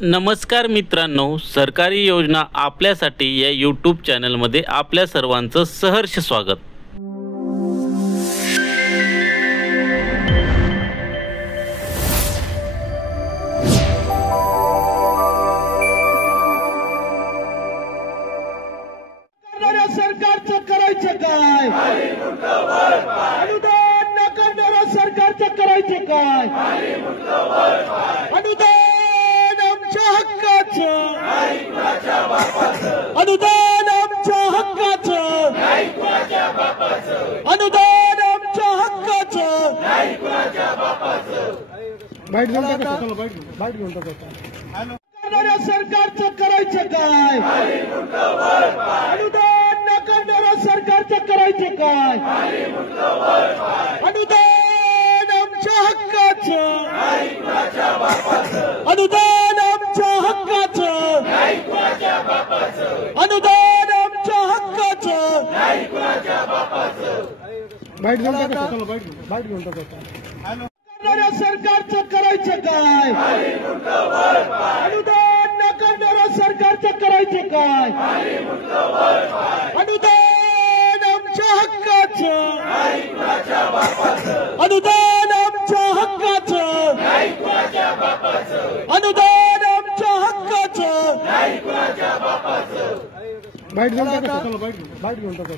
नमस्कार मित्रांनो, सरकारी योजना आपल्यासाठी या यूट्यूब चॅनलमध्ये आपल्या सर्वांचं सहर्ष स्वागत। सरकारचं करायचं काय? अनुदान न करणाऱ्या सरकारचं करायचं काय? अनुदान आमच्या हक्काचं, अनुदान आमच्या हक्काचं, अनुदान आमच्या हक्काचं। बाईट घेऊन टाका। करणाऱ्या सरकारचं करायचं काय? अनुदान न करणाऱ्या सरकारचं करायचं काय? अनुदान आमच्या हक्काचं, अनुदान आमच्या हक्काचं, अनुदान आमच्या हक्काचं। बाईट घेऊन टाका। करणाऱ्या सरकारचं करायचं काय? अनुदान न करणाऱ्या सरकारचं करायचं काय? अनुदान आमच्या हक्काचं, अनुदान आमच्या हक्काचं, अनुदान आमच्या हक्काचं। बाईट घेऊन टाका।